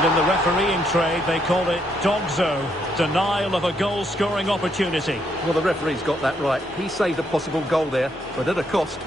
And in the refereeing trade, they call it dogzo, denial of a goal-scoring opportunity. Well, the referee's got that right. He saved a possible goal there, but at a cost.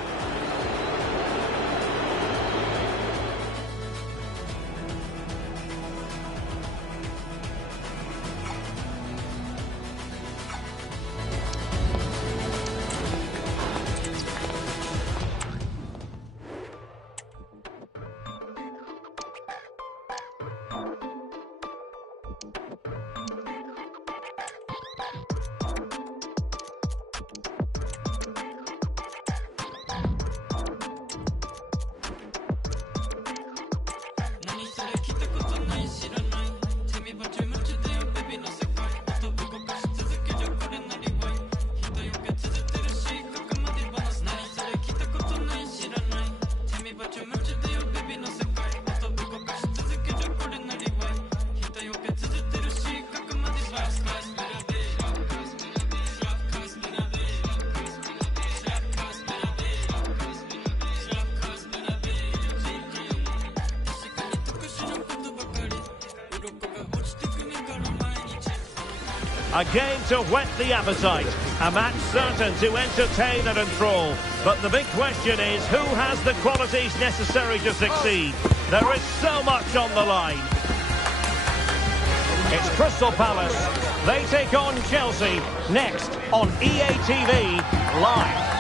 A game to whet the appetite, a match certain to entertain and enthrall. But the big question is, who has the qualities necessary to succeed? There is so much on the line. It's Crystal Palace. They take on Chelsea next on EA TV Live.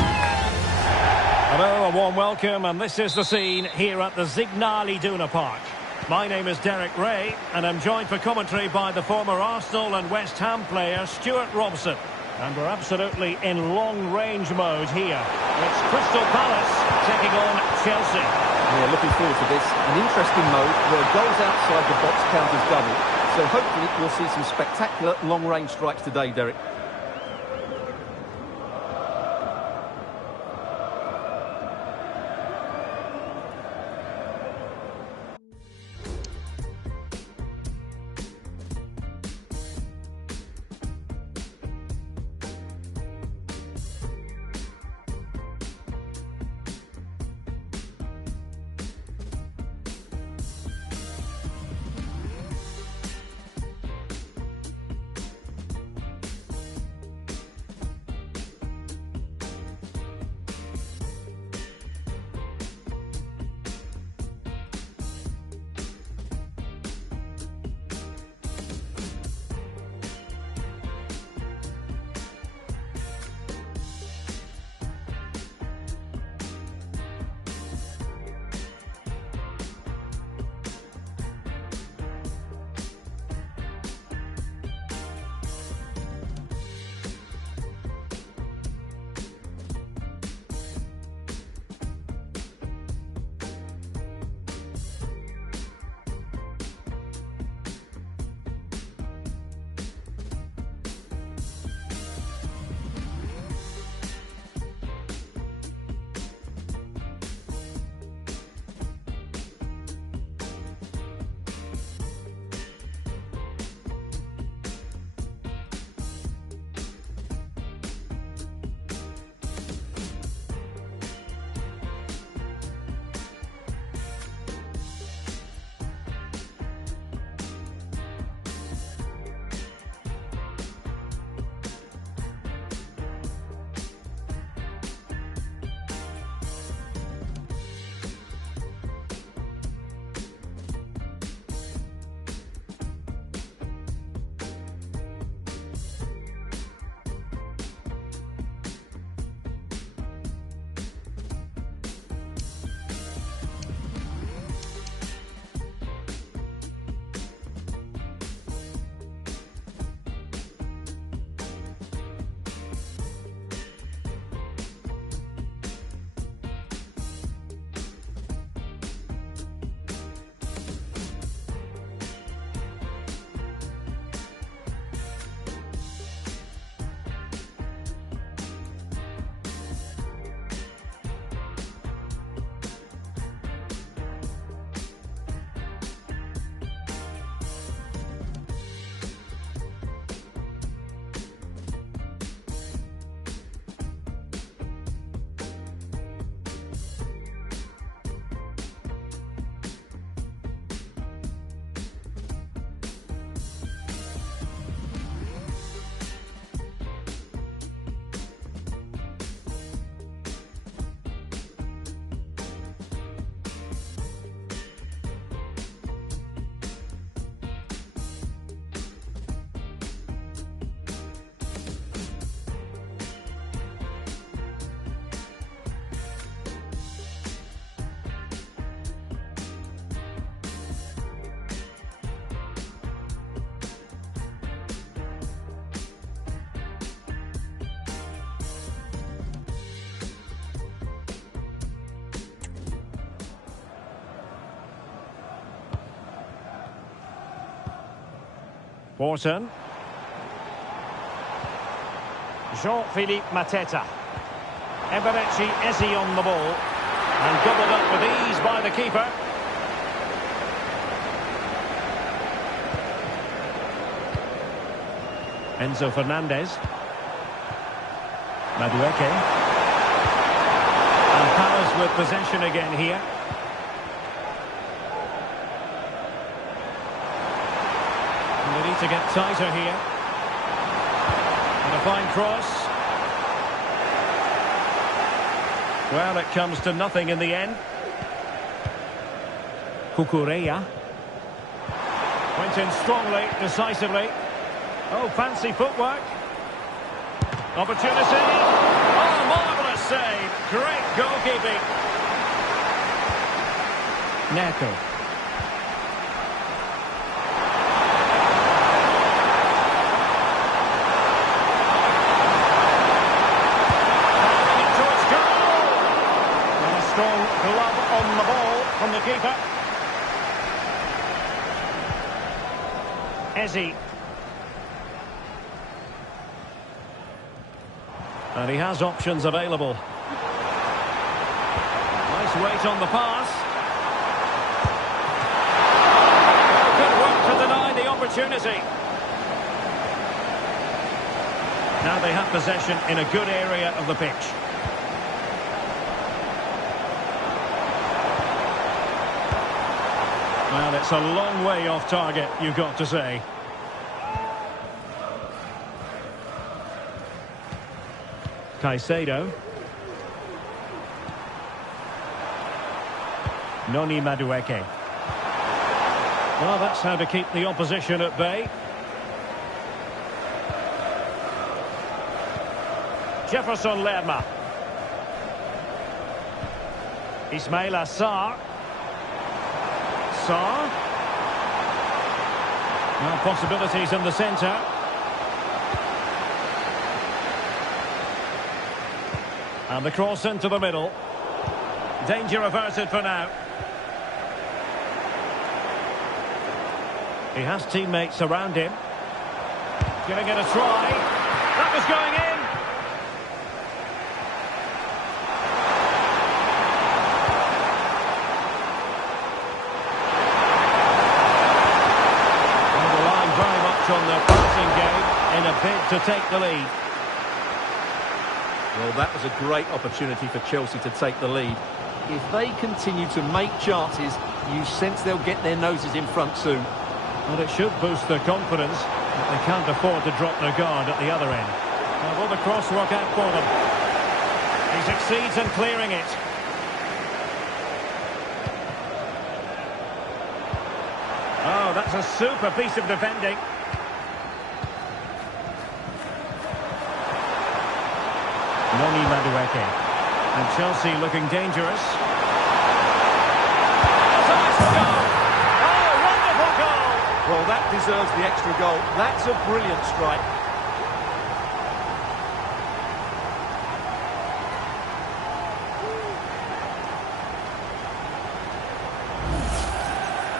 Hello, a warm welcome, and this is the scene here at the Signal Iduna Park. My name is Derek Ray, and I'm joined for commentary by the former Arsenal and West Ham player Stuart Robson. And we're absolutely in long-range mode here. It's Crystal Palace taking on Chelsea. Yeah, looking forward to this. An interesting mode where goals outside the box count as double. So hopefully we'll see some spectacular long-range strikes today, Derek. Wharton. Jean-Philippe Mateta. Eberechi Eze on the ball. And gobbled up with ease by the keeper. Enzo Fernandez. Madueke. And Palace with possession again here. And they need to get tighter here. And a fine cross. Well, it comes to nothing in the end. Cucurella. Went in strongly, decisively. Oh, fancy footwork. Opportunity. Oh, marvellous save. Great goalkeeping. Neto. Towards goal. And a strong glove on the ball from the keeper. Eze. And he has options available. Nice weight on the pass. Good work to deny the opportunity. Now they have possession in a good area of the pitch. Well, it's a long way off target, you've got to say. Caicedo. Noni Madueke. Well, that's how to keep the opposition at bay. Jefferson Lerma. Ismail Assar. Sarr. Now possibilities in the centre. And the cross into the middle. Danger averted for now. He has teammates around him. Giving it a try. That was going in. And relying very much on the passing game in a bid to take the lead. Well, that was a great opportunity for Chelsea to take the lead. If they continue to make chances, you sense they'll get their noses in front soon. And it should boost their confidence, but they can't afford to drop their guard at the other end. Now, will the cross work out for them? He succeeds in clearing it. Oh, that's a super piece of defending. Noni Madueke. And Chelsea looking dangerous. Well, that deserves the extra goal. That's a brilliant strike.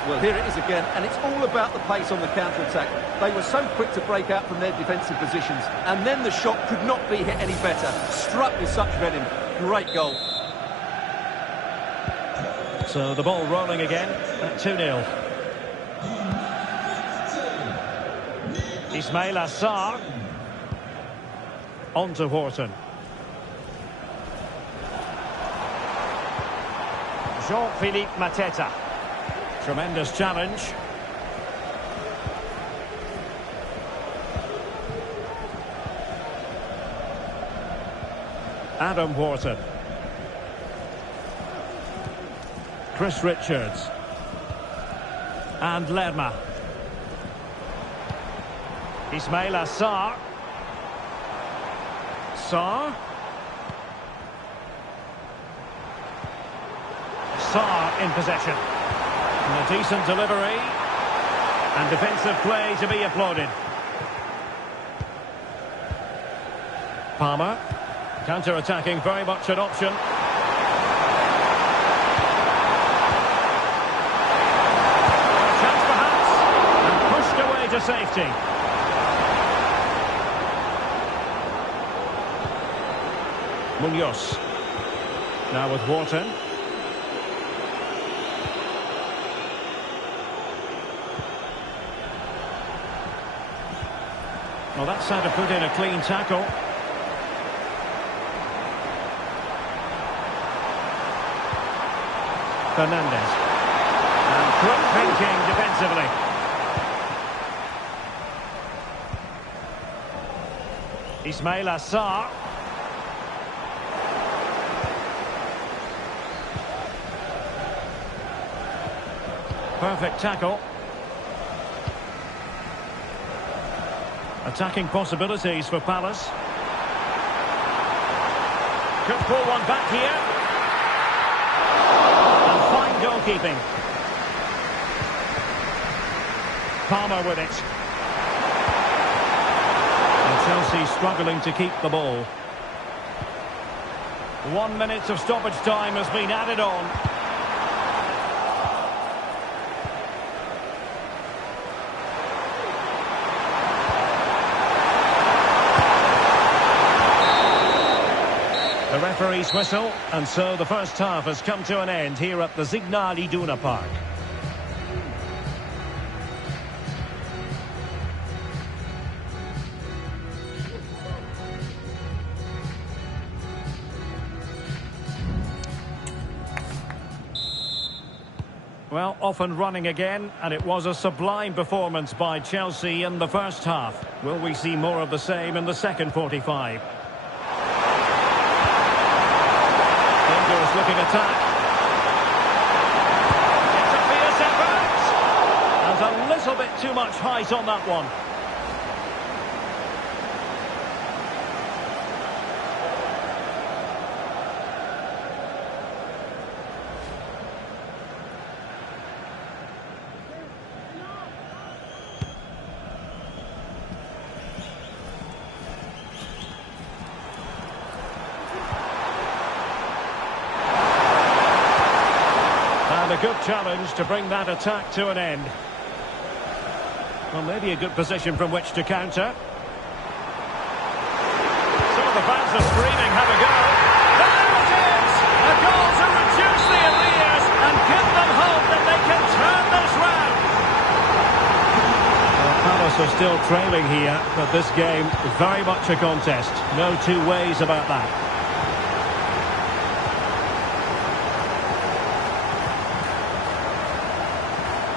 Well, here it is again, and it's all about the pace on the counter-attack. They were so quick to break out from their defensive positions, and then the shot could not be hit any better. Struck with such venom. Great goal. So the ball rolling again at 2-0. Ismail Assar. On to Wharton. Jean-Philippe Mateta. Tremendous challenge. Adam Wharton. Chris Richards. And Lerma. Ismail Assar. Sarr. Sarr in possession. And a decent delivery. And defensive play to be applauded. Palmer. Counter-attacking, very much an option. Chance perhaps. And pushed away to safety. Munoz. Now with Wharton. Well, that's how to put in a clean tackle. Fernandez. And quick thinking defensively. Ismail Assar. Perfect tackle. Attacking possibilities for Palace. Could pull one back here. And fine goalkeeping. Palmer with it. And Chelsea struggling to keep the ball. 1 minute of stoppage time has been added on. The referee's whistle, and so the first half has come to an end here at the Signal Iduna Park. Well, off and running again, and it was a sublime performance by Chelsea in the first half. Will we see more of the same in the second 45? Looking attack. It's a fierce effort. And a little bit too much height on that one. A good challenge to bring that attack to an end. Well, maybe a good position from which to counter. Some of the fans are screaming, have a go. There it is! A goal to reduce the arrears and give them hope that they can turn this round. Well, Palace are still trailing here, but this game very much a contest. No two ways about that.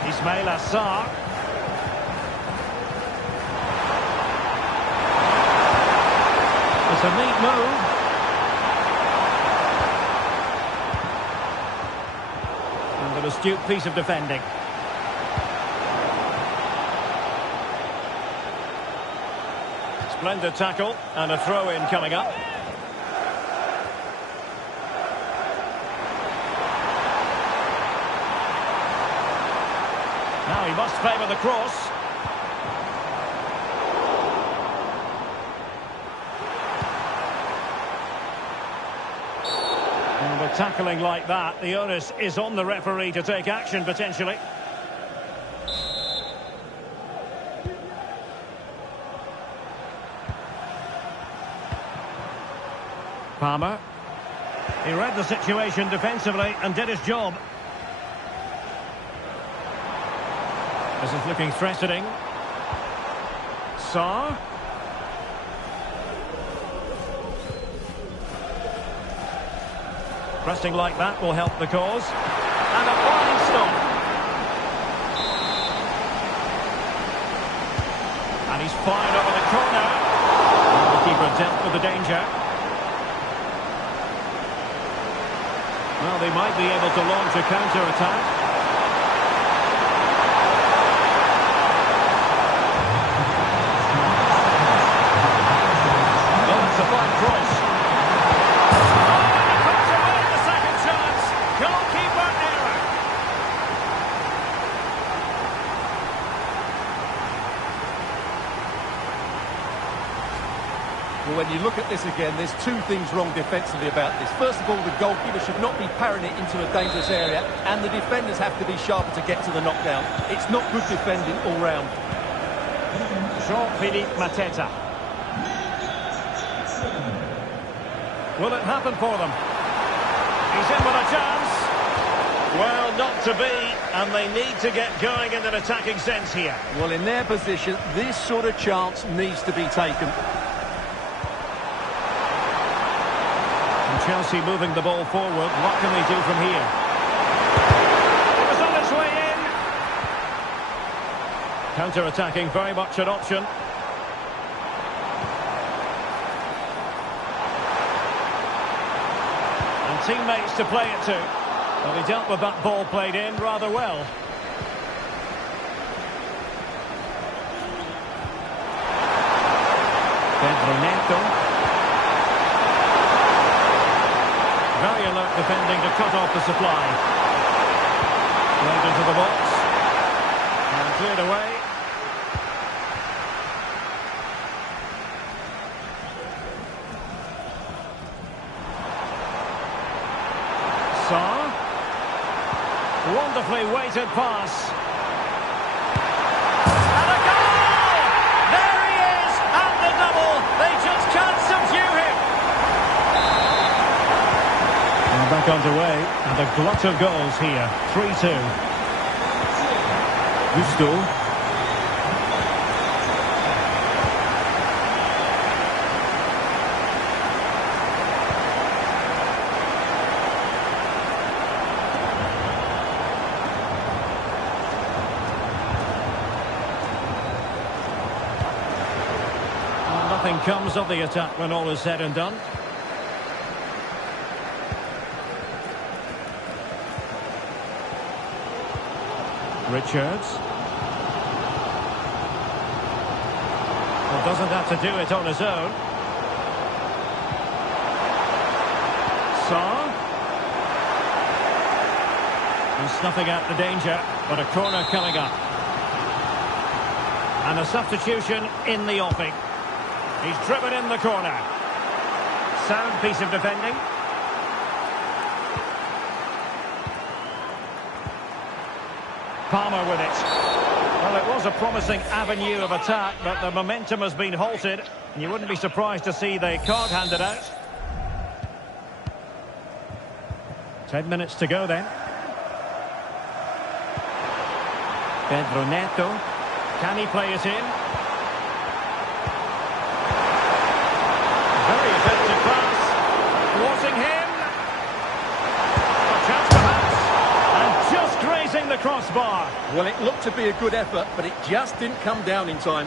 Ismail Assar. It's a neat move. And an astute piece of defending. Splendid tackle and a throw-in coming up. Now he must favour the cross. And with tackling like that, the onus is on the referee to take action potentially. Palmer. He read the situation defensively and did his job. This is looking threatening. Sarr. Pressing like that will help the cause. And a fine stop. And he's fired over the corner. And the keeper dealt with the danger. Well, they might be able to launch a counter-attack. Cross. Oh, and he puts away the second chance. Goalkeeper error. Well, when you look at this again, there's two things wrong defensively about this. First of all, the goalkeeper should not be parrying it into a dangerous area, and the defenders have to be sharper to get to the knockdown. It's not good defending all round. Jean-Philippe Mateta. Will it happen for them? He's in with a chance. Well, not to be, and they need to get going in an attacking sense here. Well, in their position, this sort of chance needs to be taken. And Chelsea moving the ball forward. What can they do from here? It was on its way in. Counter-attacking, very much an option. And teammates to play it to. Well, he dealt with that ball played in rather well. Pedro. Very alert defending to cut off the supply. Played into the box. And cleared away. Saw. Wonderfully weighted pass. And a goal! There he is! And the double! They just can't subdue him! And back underway. And a glut of goals here. 3-2. Gusto. Nothing comes of the attack when all is said and done. Richards. Well, doesn't have to do it on his own. Saw. And snuffing out the danger, but a corner coming up. And a substitution in the offing. He's driven in the corner. Sound piece of defending. Palmer with it. Well, it was a promising avenue of attack, but the momentum has been halted. And you wouldn't be surprised to see the card handed out. 10 minutes to go then. Pedro Neto. Can he play it in? Very effective pass. Thwarting him. A chance perhaps. And just grazing the crossbar. Well, it looked to be a good effort, but it just didn't come down in time.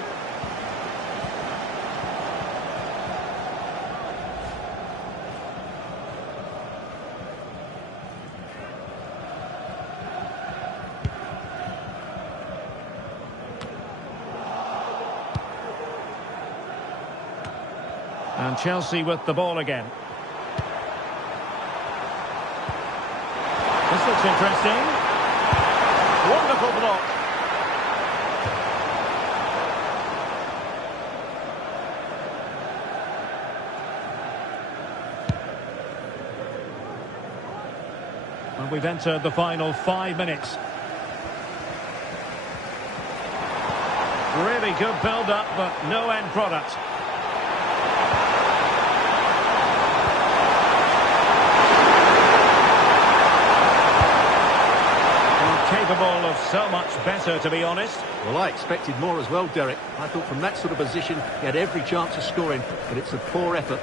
And Chelsea with the ball again. This looks interesting. Wonderful block. And we've entered the final 5 minutes. Really good build-up, but no end product. Capable of so much better, to be honest. Well, I expected more as well, Derek. I thought from that sort of position he had every chance of scoring, but it's a poor effort.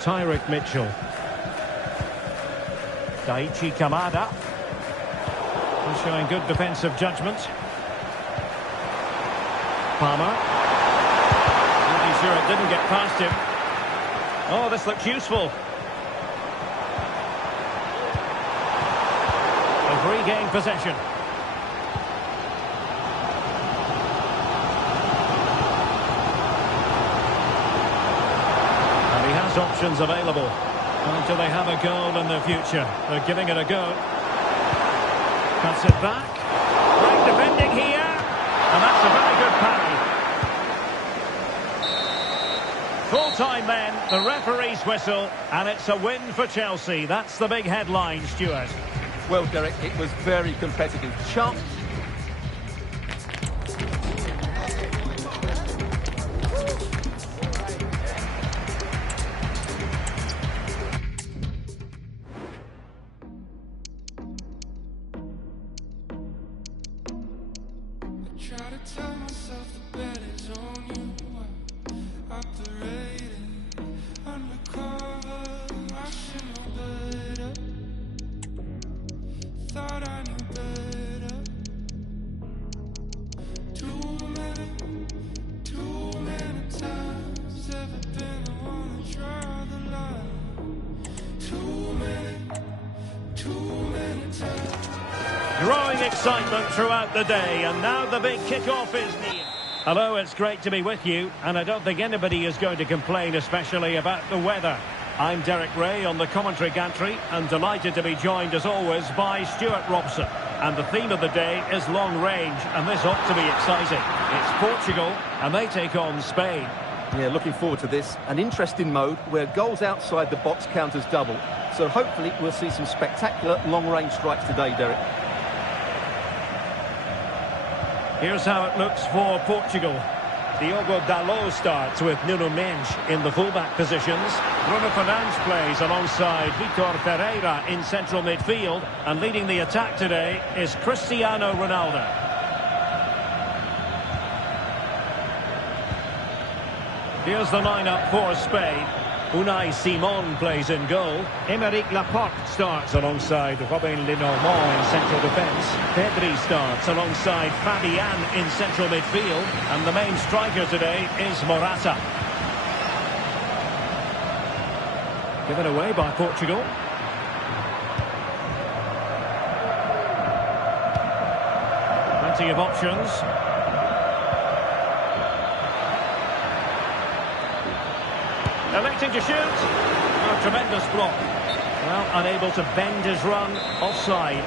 Tyrick Mitchell. Daichi Kamada. He's showing good defensive judgment. Palmer. Sure it didn't get past him. Oh, this looks useful. They've regained possession. And he has options available. Until they have a goal in the future. They're giving it a go. Cuts it back. Great defending here. And that's a very good parry. Full-time then, the referee's whistle, and it's a win for Chelsea. That's the big headline, Stuart. Well, Derek, it was very competitive. Chance. Growing excitement throughout the day, and now the big kick-off is near. Hello, it's great to be with you, and I don't think anybody is going to complain, especially about the weather. I'm Derek Ray on the commentary gantry, and delighted to be joined, as always, by Stuart Robson. And the theme of the day is long range, and this ought to be exciting. It's Portugal, and they take on Spain. Yeah, looking forward to this. An interesting mode where goals outside the box count as double. So hopefully we'll see some spectacular long-range strikes today, Derek. Here's how it looks for Portugal. Diogo Dalot starts with Nuno Mendes in the fullback positions. Bruno Fernandes plays alongside Vitor Ferreira in central midfield. And leading the attack today is Cristiano Ronaldo. Here's the lineup for Spain. Unai Simon plays in goal. Aymeric Laporte starts alongside Robin Lenormand in central defence. Pedri starts alongside Fabian in central midfield. And the main striker today is Morata. Given away by Portugal. Plenty of options. Electing to shoot. A tremendous block. Well, unable to bend his run. Offside.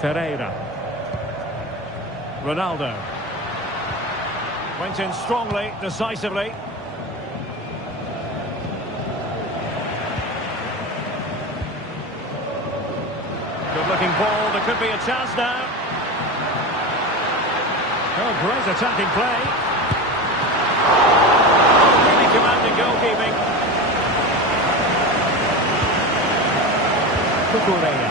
Ferreira. Ronaldo. Went in strongly, decisively. Good looking ball. There could be a chance now. Oh, great attacking play. Really commanding goalkeeping. Cucurella.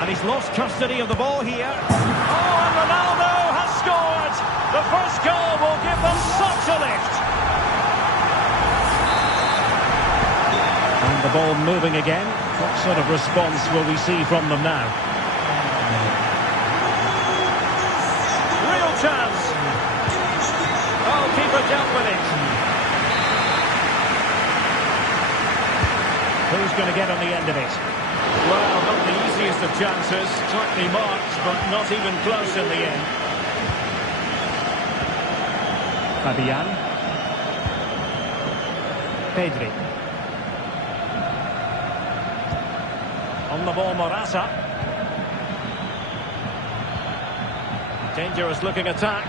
And he's lost custody of the ball here. Oh, and Ronaldo has scored. The first goal will give them such a lift. And the ball moving again. What sort of response will we see from them now? Chance. Oh, keeper dealt with it. Who's going to get on the end of it? Well, not the easiest of chances. Tightly marked, but not even close in the end. Fabian. Pedri. On the ball, Morata. Dangerous looking attack.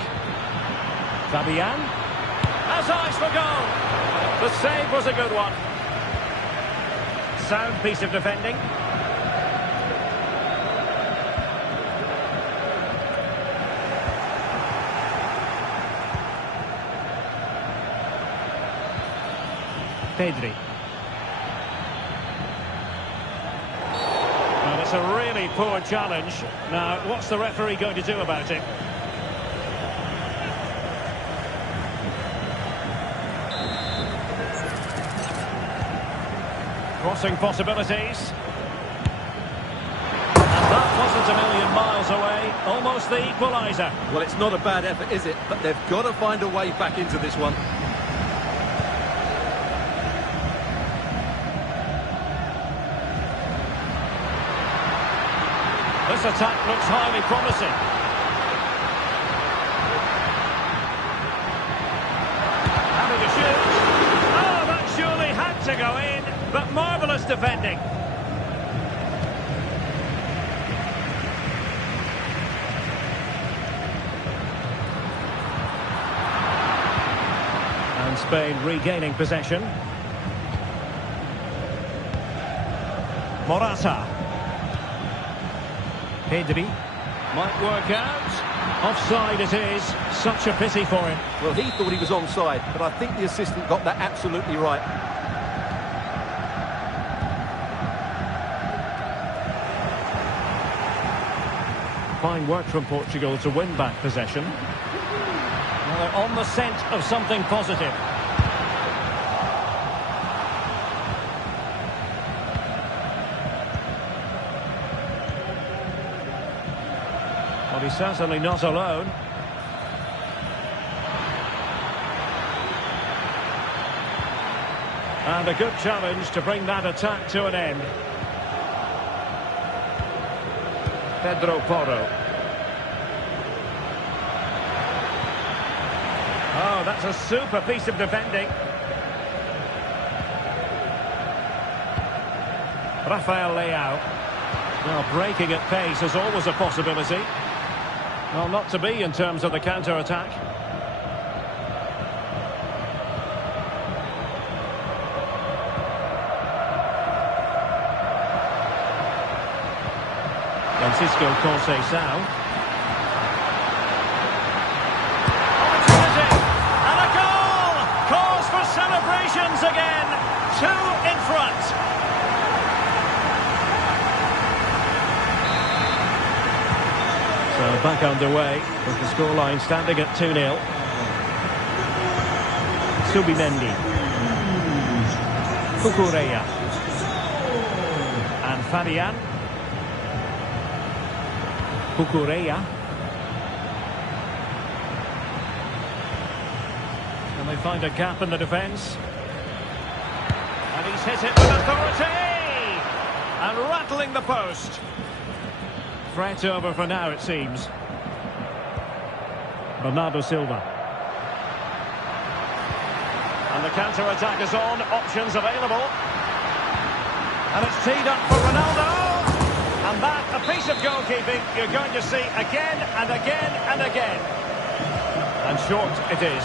Fabian has eyes for goal. The save was a good one. Sound piece of defending. Pedri. It's a really poor challenge. Now, what's the referee going to do about it? Crossing possibilities. And that wasn't a million miles away. Almost the equaliser. Well, it's not a bad effort, is it? But they've got to find a way back into this one. This attack looks highly promising. Having to shoot. Oh, that surely had to go in, but marvellous defending. And Spain regaining possession. Morata. Pedri might work out. Offside it is. Such a pity for him. Well, he thought he was onside, but I think the assistant got that absolutely right. Fine work from Portugal to win back possession. Well, they're on the scent of something positive. Well, he's certainly not alone. And a good challenge to bring that attack to an end. Pedro Porro. Oh, that's a super piece of defending. Rafael Leao. Well, breaking at pace is always a possibility. Well, not to be in terms of the counter-attack. Francisco Conceição. Opportunity! And a goal! Cause for celebrations again! 2 in front. So back underway with the scoreline standing at 2-0. Subimendi. Cucurella. And Fabian. Cucurella. And they find a gap in the defence. And he's hit it with authority! And rattling the post. Threat over for now, it seems. Bernardo Silva. And the counter-attack is on. Options available. And it's teed up for Ronaldo. And that, a piece of goalkeeping you're going to see again and again and again. And short it is.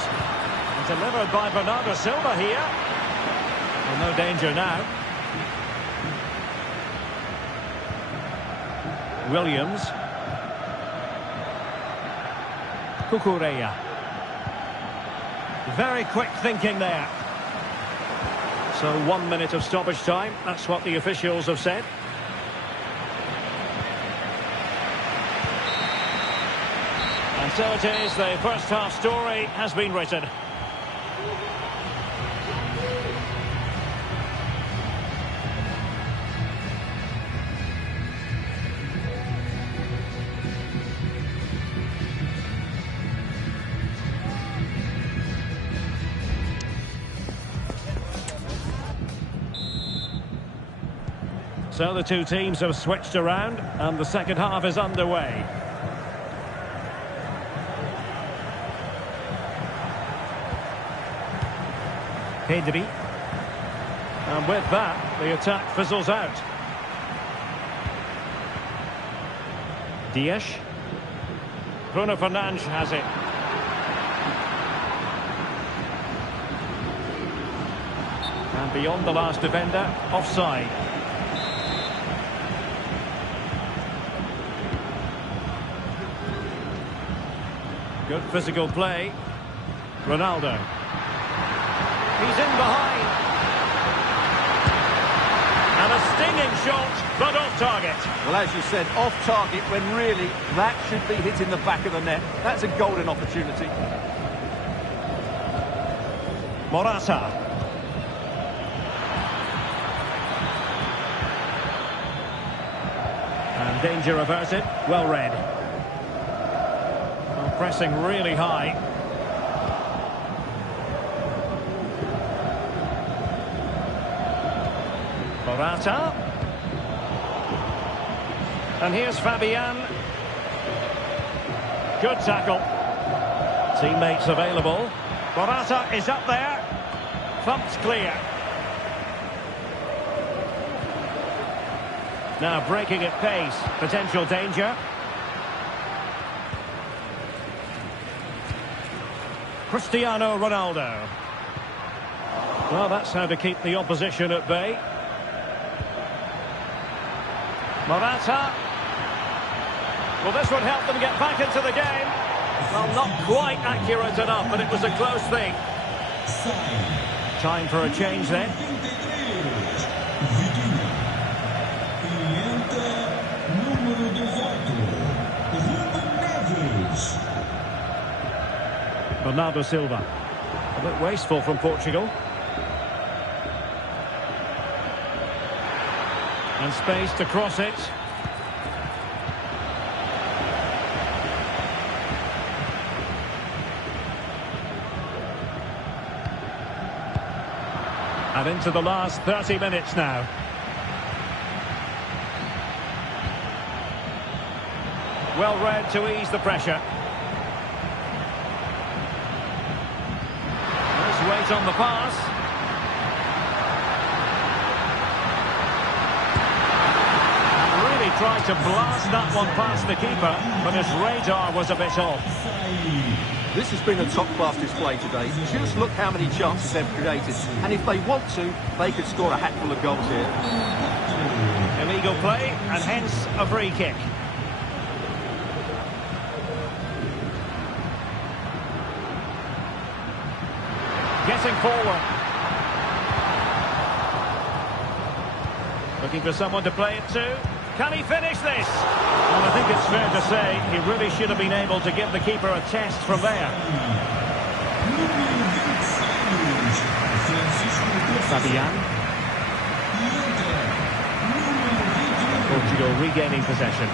And delivered by Bernardo Silva here. Well, no danger now. Williams. Cucurella. Very quick thinking there. So 1 minute of stoppage time. That's what the officials have said. And so it is, the first half story has been written. So the two teams have switched around and the second half is underway. Pedri. And with that, the attack fizzles out. Dias. Bruno Fernandes has it. And beyond the last defender, offside. Good physical play. Ronaldo. He's in behind. And a stinging shot, but off target. Well, as you said, off target when really that should be hitting the back of the net. That's a golden opportunity. Morata. And danger averted. Well read. Well, pressing really high. Morata. And here's Fabian. Good tackle. Teammates available. Morata is up there. Thumped clear. Now breaking at pace. Potential danger. Cristiano Ronaldo. Well, that's how to keep the opposition at bay. Morata. Well, this would help them get back into the game. Well, not quite accurate enough, but it was a close thing. Time for a change then. Bernardo Silva. A bit wasteful from Portugal. And space to cross it. And into the last 30 minutes now. Well read to ease the pressure. Nice weight on the pass. And really tried to blast that one past the keeper, but his radar was a bit off. This has been a top-class display today. Just look how many chances they've created. And if they want to, they could score a hatful of goals here. Illegal play, and hence a free kick. Getting forward. Looking for someone to play it to. Can he finish this? Well, I think it's fair to say he really should have been able to give the keeper a test from there. Fabian. Portugal regaining possession.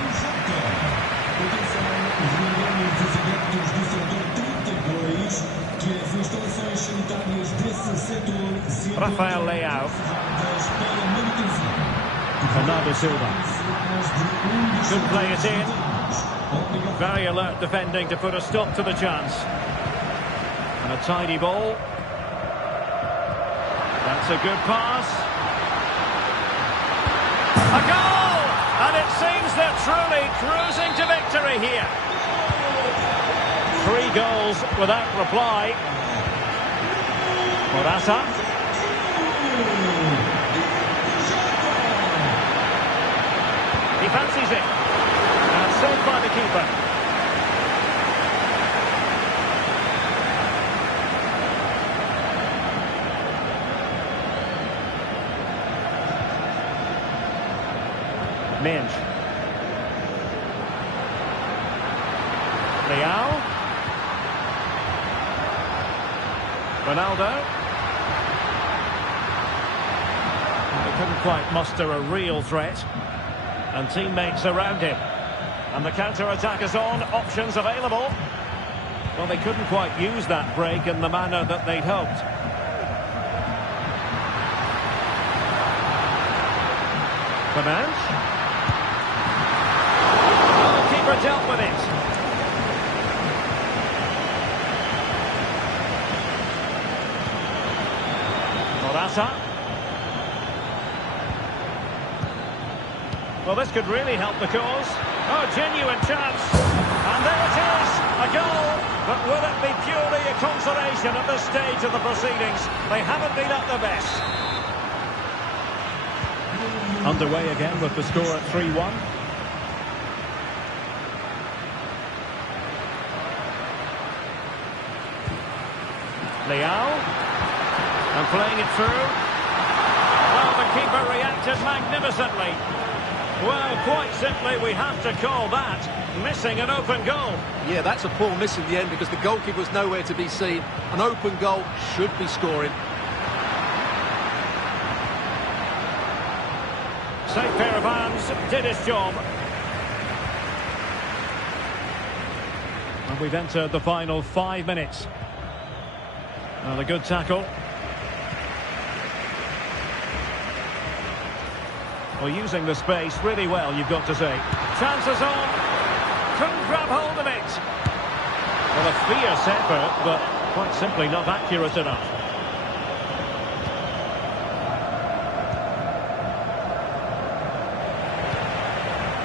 Rafael Leao. Bernardo Silva. Could play it in. Very alert defending to put a stop to the chance. And a tidy ball. That's a good pass. A goal! And it seems they're truly cruising to victory here. 3 goals without reply. Morata. He fancies it. And saved by the keeper. Minge. Leao. Ronaldo. They couldn't quite muster a real threat. And teammates around him. And the counter-attack is on. Options available. Well, they couldn't quite use that break in the manner that they'd hoped. Fernandes. The keeper dealt with it. Morata. Well, this could really help the cause. Oh, genuine chance. And there it is, a goal. But will it be purely a consolation at this stage of the proceedings? They haven't been at their best. Underway again with the score at 3-1. Leao. And playing it through. Well, the keeper reacted magnificently. Well, quite simply, we have to call that missing an open goal. Yeah, that's a poor miss in the end because the goalkeeper was nowhere to be seen. An open goal should be scoring. Safe pair of hands, did his job. And we've entered the final 5 minutes. And a good tackle. Well, using the space really well, you've got to say. Chances on. Couldn't grab hold of it. Well, a fierce effort, but quite simply not accurate enough.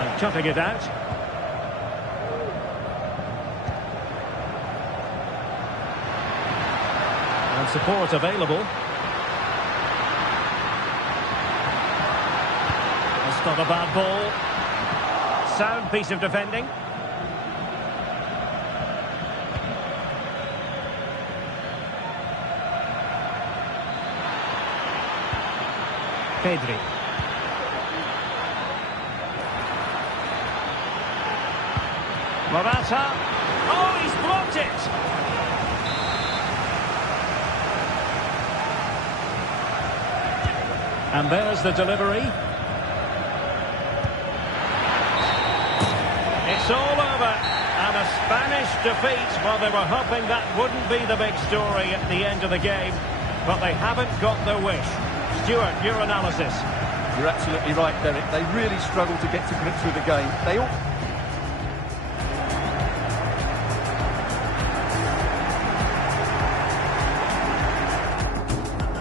And cutting it out. And support available. Not a bad ball. Sound piece of defending. Pedri. Morata. Oh, he's blocked it. And there's the delivery. It's all over, and a Spanish defeat. Well, they were hoping that wouldn't be the big story at the end of the game. but they haven't got their wish. Stuart, your analysis. You're absolutely right, Derek. They really struggle to get to grips with the game. They all...